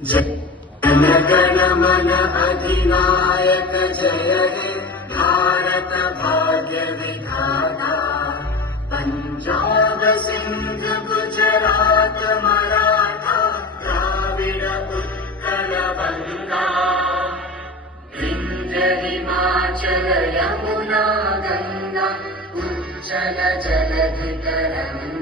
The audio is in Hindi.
जन गण मन अधिनायक जय हे भारत भाग्य विधाता। पंजाब सिंध गुजरात मराठा द्राविड उत्कल बंगा। विंध्य हिमाचल यमुना गंगा उच्चल जलधि तरंगा।